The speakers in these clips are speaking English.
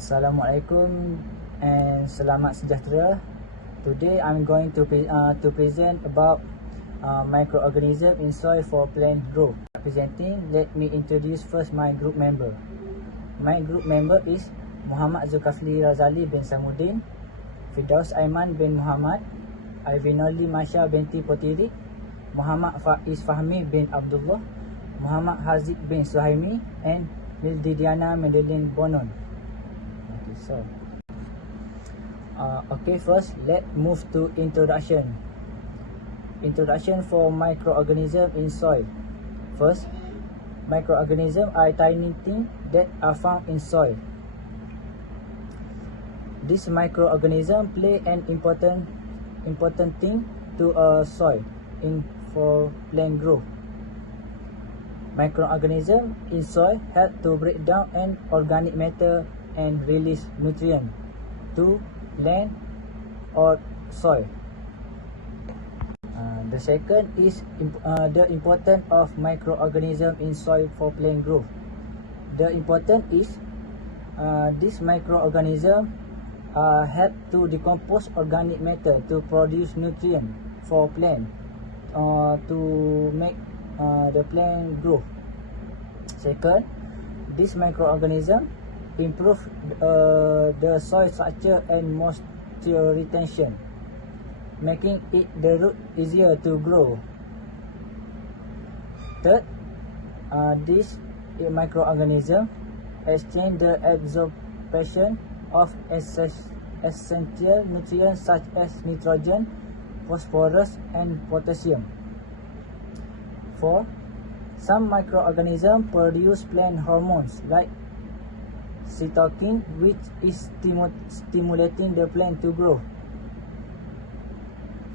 Assalamualaikum and selamat sejahtera. Today I'm going to present about microorganism in soil for plant growth. Presenting, let me introduce first my group member. My group member is Muhammad Zulkifli Razali bin Samudin, Firdaus Aiman bin Muhammad, Alvinoli Masya binti Potiri, Muhammad Faiz Fahmi bin Abdullah, Muhammad Haziq bin Suhaimi, and Mildidiana M.Medalene Bonon. Okay, first let's move to introduction. Introduction for microorganisms in soil. First, microorganisms are tiny things that are found in soil. These microorganisms play an important thing to a soil for plant growth. Microorganisms in soil help to break down an organic matter and release nutrients to land or soil. The second is the importance of microorganisms in soil for plant growth. The importance is these microorganisms help to decompose organic matter to produce nutrients for plant to make the plant grow. Second, these microorganisms improve the soil structure and moisture retention, making the root easier to grow. Third, these microorganisms exchange the absorption of essential nutrients such as nitrogen, phosphorus, and potassium. Fourth, some microorganisms produce plant hormones like cytokine, which is stimulating the plant to grow.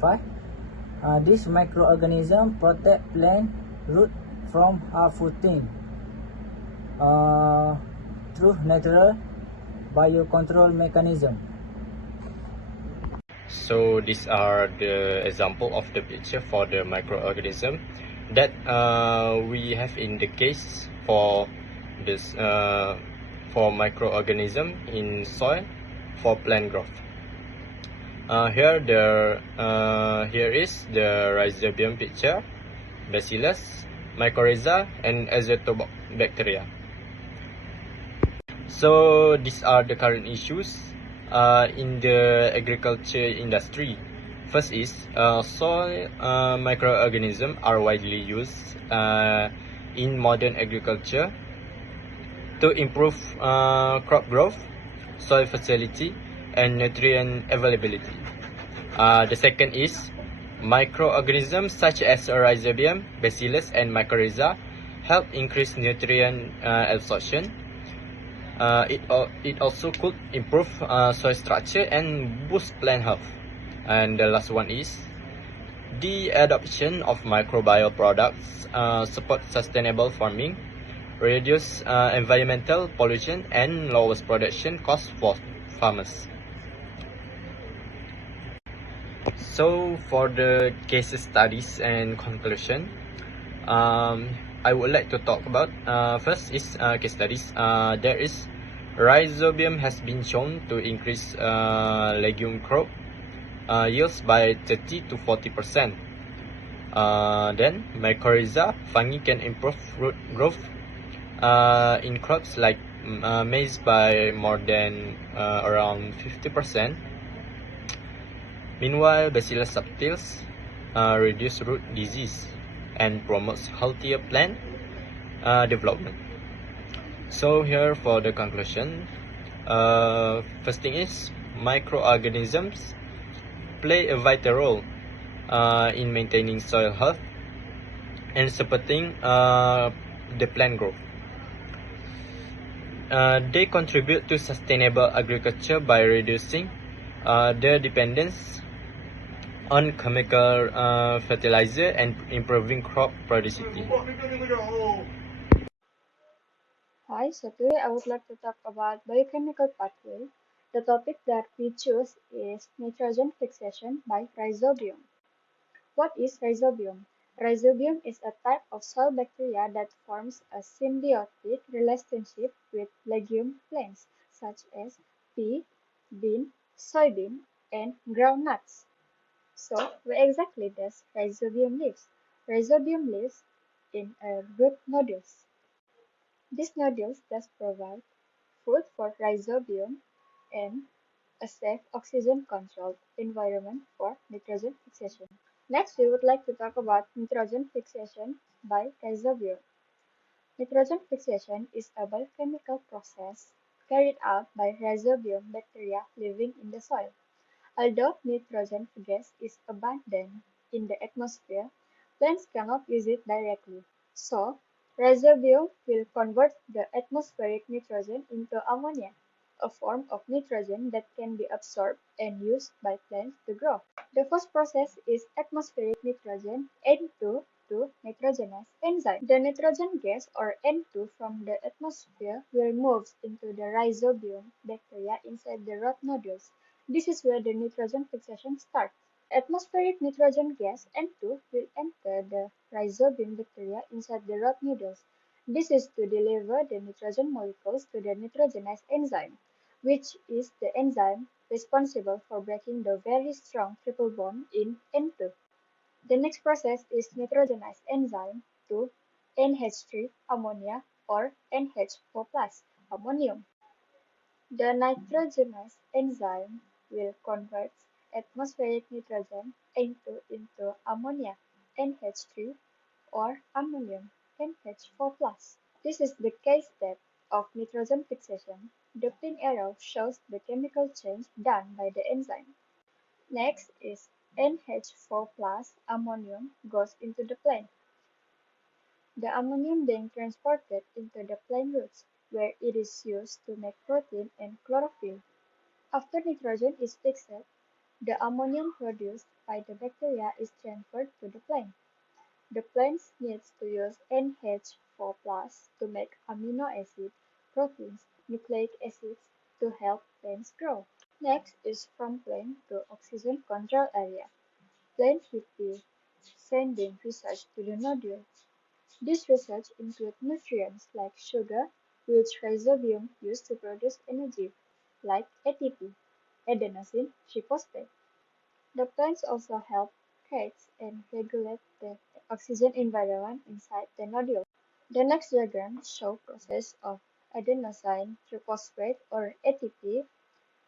5. These microorganisms protect plant root from harm-footing through natural biocontrol mechanism. So these are the example of the picture for the microorganism that we have in the case for this for microorganism in soil for plant growth. Here is the rhizobium picture, bacillus, mycorrhiza, and azotobacteria. So these are the current issues in the agriculture industry. First is soil microorganisms are widely used in modern agriculture to improve crop growth, soil fertility, and nutrient availability. The second is microorganisms such as rhizobium, bacillus, and mycorrhiza help increase nutrient absorption. It also could improve soil structure and boost plant health. And the last one is the adoption of microbial products support sustainable farming, reduce environmental pollution, and lowers production costs for farmers. So for the case studies and conclusion, I would like to talk about first is case studies. There is rhizobium has been shown to increase legume crop yields by 30 to 40%. Then mycorrhiza fungi can improve root growth in crops like maize by more than around 50%. Meanwhile, Bacillus subtilis reduce root disease and promotes healthier plant development. So here for the conclusion, first thing is microorganisms play a vital role in maintaining soil health and supporting the plant growth. They contribute to sustainable agriculture by reducing their dependence on chemical fertilizer and improving crop productivity. Hi, so today I would like to talk about biochemical pathway. The topic that we choose is nitrogen fixation by rhizobium. What is rhizobium? Rhizobium is a type of soil bacteria that forms a symbiotic relationship with legume plants, such as pea, bean, soybean, and groundnuts. So, where exactly does rhizobium live? Rhizobium lives in root nodules. These nodules thus provide food for rhizobium and a safe oxygen-controlled environment for nitrogen fixation. Next, we would like to talk about nitrogen fixation by rhizobium. Nitrogen fixation is a biochemical process carried out by rhizobium bacteria living in the soil. Although nitrogen gas is abundant in the atmosphere, plants cannot use it directly. So, rhizobium will convert the atmospheric nitrogen into ammonia, a form of nitrogen that can be absorbed and used by plants to grow. The first process is atmospheric nitrogen N2 to nitrogenase enzyme. The nitrogen gas or N2 from the atmosphere will move into the rhizobium bacteria inside the root nodules. This is where the nitrogen fixation starts. Atmospheric nitrogen gas N2 will enter the rhizobium bacteria inside the root nodules. This is to deliver the nitrogen molecules to the nitrogenase enzyme, which is the enzyme responsible for breaking the very strong triple bond in N2. The next process is nitrogenase enzyme to NH3 ammonia or NH4 plus ammonium. The nitrogenase enzyme will convert atmospheric nitrogen into ammonia NH3 or ammonium NH4 plus. This is the case step of nitrogen fixation. The pink arrow shows the chemical change done by the enzyme. Next is NH4 plus ammonium goes into the plant. The ammonium being transported into the plant roots, where it is used to make protein and chlorophyll. After nitrogen is fixed, the ammonium produced by the bacteria is transferred to the plant. The plant needs to use NH4 plus to make amino acids, proteins, nucleic acids to help plants grow. Next is from plant to oxygen control area. Plant should be sending research to the nodule. This research includes nutrients like sugar, which rhizobium use to produce energy, like ATP, adenosine triphosphate. The plants also help create and regulate the oxygen environment inside the nodule. The next diagram shows process of adenosine triphosphate or ATP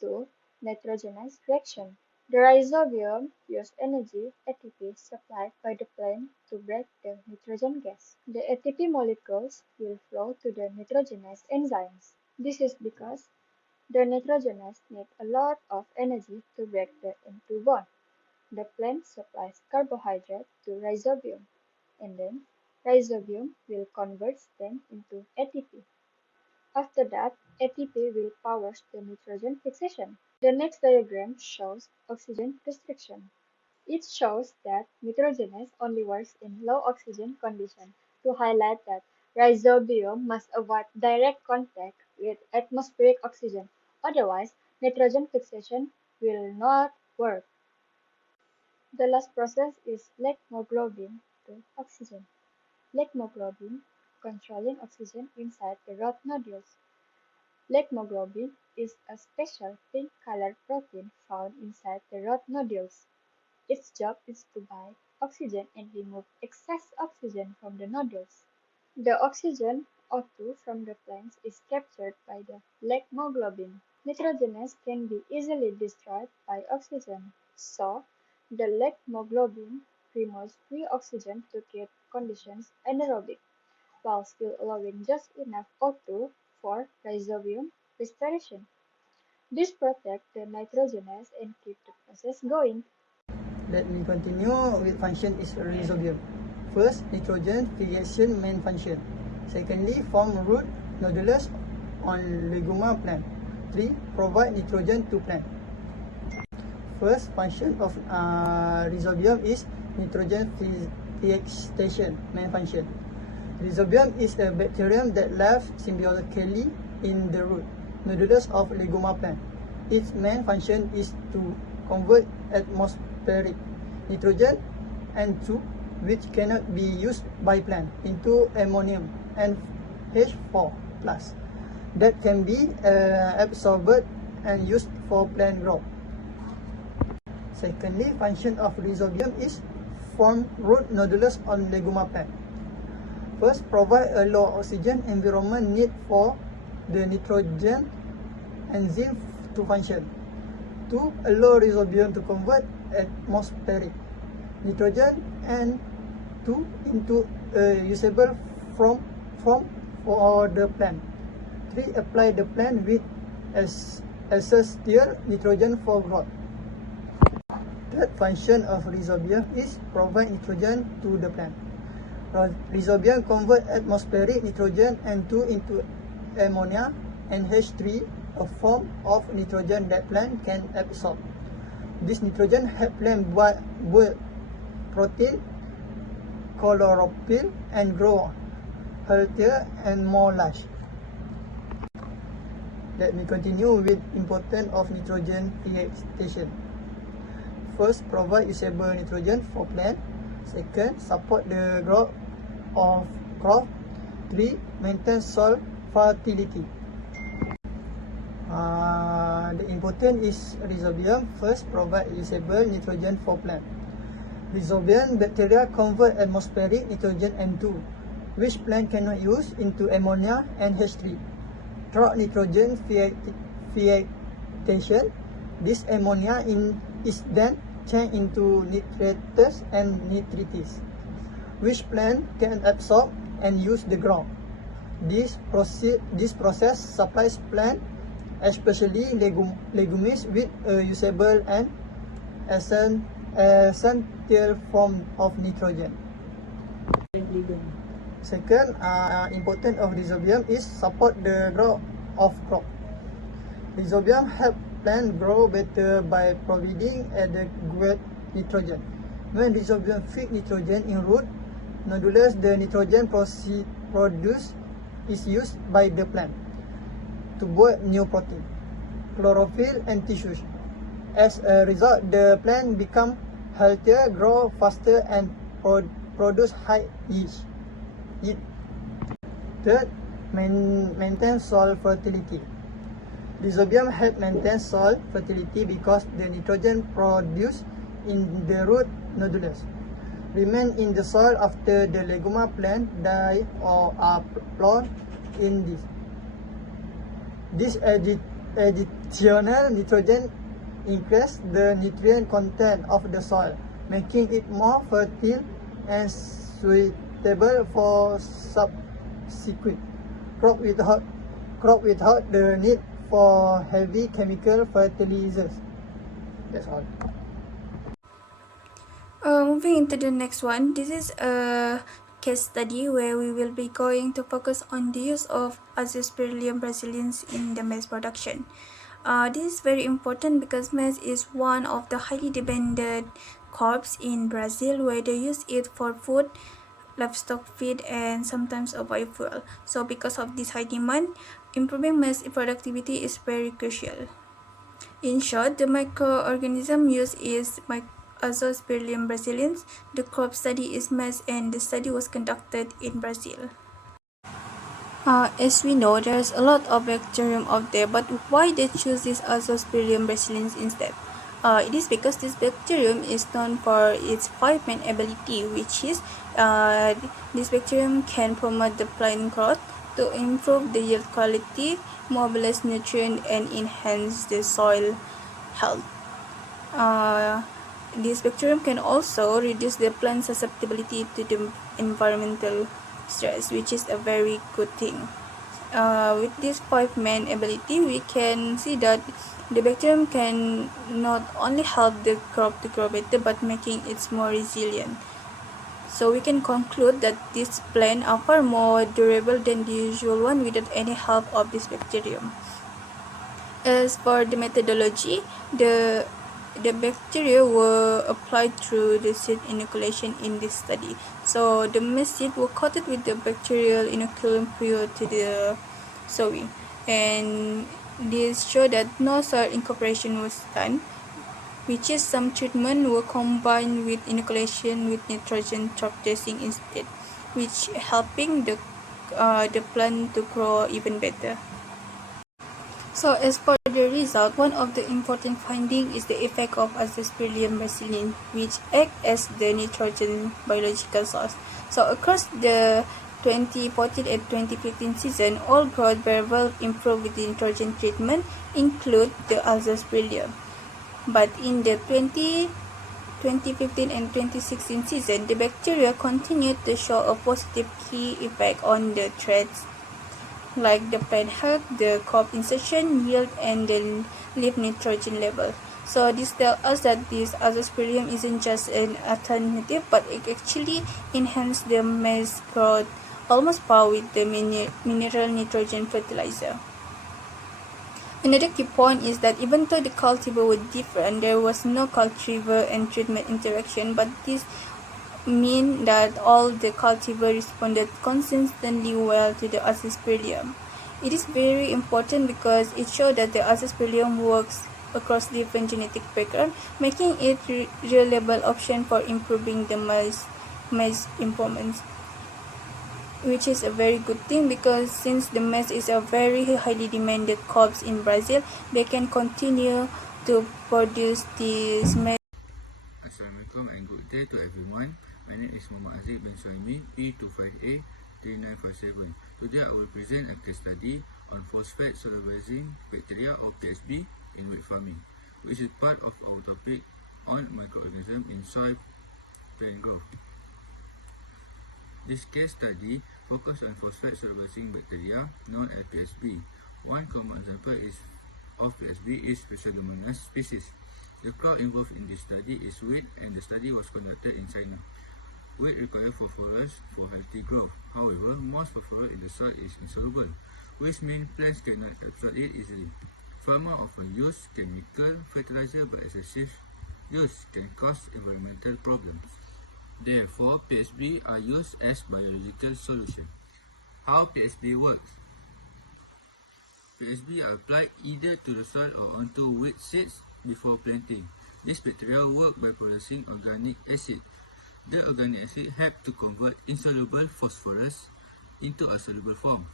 to nitrogenase reaction. The rhizobium uses energy ATP supplied by the plant to break the nitrogen gas. The ATP molecules will flow to the nitrogenase enzymes. This is because the nitrogenase needs a lot of energy to break the N2 bond. The plant supplies carbohydrate to rhizobium, and then rhizobium will convert them into ATP. After that, ATP will power the nitrogen fixation. The next diagram shows oxygen restriction. It shows that nitrogenase only works in low oxygen conditions to highlight that rhizobium must avoid direct contact with atmospheric oxygen, otherwise nitrogen fixation will not work. The last process is lecmoglobin to oxygen. Lecmoglobin controlling oxygen inside the root nodules. Lecmoglobin is a special pink-colored protein found inside the root nodules. Its job is to bind oxygen and remove excess oxygen from the nodules. The oxygen O2 from the plants is captured by the lecmoglobin. Nitrogenase can be easily destroyed by oxygen, so the lecmoglobin removes free oxygen to keep conditions anaerobic, while still allowing just enough O2 for rhizobium respiration. This protects the nitrogenase and keeps the process going. Let me continue with function is rhizobium. First, nitrogen fixation main function. Secondly, form root nodules on leguma plant. 3. Provide nitrogen to plant. First function of rhizobium is nitrogen fixation main function. Rhizobium is a bacterium that lives symbiotically in the root nodules of leguma plant. Its main function is to convert atmospheric nitrogen N2, which cannot be used by plant, into ammonium NH4 plus. that can be absorbed and used for plant growth. Secondly, function of rhizobium is form root nodules on leguma plant. First, provide a low oxygen environment need for the nitrogen enzyme to function. 2. Allow rhizobium to convert atmospheric nitrogen and into a usable form for the plant. 3. Apply the plant with assistial nitrogen for growth. Third function of rhizobium is provide nitrogen to the plant. Rhizobium convert atmospheric nitrogen N2 into ammonia and H3, a form of nitrogen that plant can absorb. This nitrogen help plant build protein, chlorophyll, and grow healthier and more large. Let me continue with importance of nitrogen fixation. First, provide usable nitrogen for plant. Second, support the growth of crop. 3. Maintain soil fertility. The important is rhizobium. First, provide usable nitrogen for plant. Rhizobium bacteria convert atmospheric nitrogen N2, which plant cannot use, into ammonia and H3. Through nitrogen fixation, this ammonia is then changed into nitrates and nitrites, which plant can absorb and use the ground. This process supplies plant, especially legumes, with a usable and essential form of nitrogen. Second, important of rhizobium is support the growth of crop. Rhizobium help plant grow better by providing adequate nitrogen. When rhizobium fix nitrogen in root nodules, the nitrogen produced is used by the plant to build new protein, chlorophyll, and tissues. As a result, the plant become healthier, grow faster, and produce high yield. Third, maintain soil fertility. Rhizobium help maintain soil fertility because the nitrogen produced in the root nodules remain in the soil after the leguma plant die or are plowed in this. This additional nitrogen increases the nutrient content of the soil, making it more fertile and suitable for subsequent crop without the need for heavy chemical fertilizers. That's all. Moving into the next one, this is a case study where we will be going to focus on the use of Azospirillum brasiliensis in the maize production. This is very important because maize is one of the highly demanded crops in Brazil, where they use it for food, livestock feed, and sometimes a biofuel. So because of this high demand, improving maize productivity is very crucial. In short, the microorganism used is Azospirillum brasiliensis. The crop study is maize, and the study was conducted in Brazil. As we know, there's a lot of bacterium out there, but why they choose this Azospirillum brasiliensis instead? It is because this bacterium is known for its 5-main ability, which is this bacterium can promote the plant growth, to improve the yield quality, mobilize nutrients, and enhance the soil health. This bacterium can also reduce the plant susceptibility to the environmental stress, which is a very good thing. With this 5-main ability, we can see that the bacterium can not only help the crop to grow better, but making it more resilient. So we can conclude that these plants are far more durable than the usual one without any help of this bacterium. As for the methodology, the bacteria were applied through the seed inoculation in this study. So the maize seed were coated with the bacterial inoculum prior to the sowing, and this showed that no soil incorporation was done, which is some treatment were combined with inoculation with nitrogen top dressing instead, which helping the plant to grow even better. So as for the result, one of the important findings is the effect of Azospirillum bacillin, which act as the nitrogen biological source. So across the 2014 and 2015 season, all growth variables improved with the nitrogen treatment, include the Azospirillum. But in the 2015 and 2016 season, the bacteria continued to show a positive key effect on the traits like the plant health, the crop insertion, yield, and the leaf nitrogen level. So this tells us that this Azospirillum isn't just an alternative, but it actually enhances the maize growth almost par with the mineral nitrogen fertilizer. Another key point is that even though the cultivar were different, there was no cultivar and treatment interaction, but this mean that all the cultivar responded consistently well to the Azospirillum. It is very important because it shows that the Azospirillum works across different genetic backgrounds, making it a reliable option for improving the maize performance, which is a very good thing because since the maize is a very highly demanded crops in Brazil, they can continue to produce this maize. Assalamualaikum and good day to everyone. My name is Muhammad Aziz bin Suhaimi, E25A 3957. Today I will present a case study on phosphate solubilizing bacteria or PSB in wheat farming, which is part of our topic on microorganisms in soil plant growth. This case study focuses on phosphate solubilizing bacteria known as PSB. One common example of PSB is Pseudomonas species. The crop involved in this study is wheat, and the study was conducted in China. Wheat requires phosphorus for healthy growth. However, most phosphorus in the soil is insoluble, which means plants cannot absorb it easily. Farmers often use chemical fertilizer, but excessive use can cause environmental problems. Therefore, PSB are used as biological solution. How PSB works? PSB are applied either to the soil or onto wheat seeds before planting. This bacteria work by producing organic acid. The organic acid helps to convert insoluble phosphorus into a soluble form.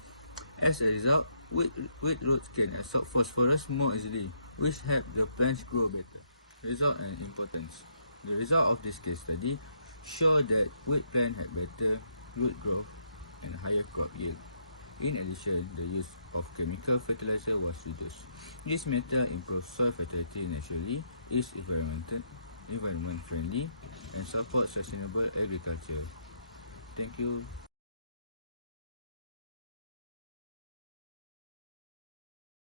As a result, wheat roots can absorb phosphorus more easily, which helps the plants grow better. Result and importance. The result of this case study show that wheat plants have better root growth and higher crop yield. In addition, the use of chemical fertilizer was reduced. This method improves soil fertility naturally, is environment friendly, and supports sustainable agriculture. Thank you.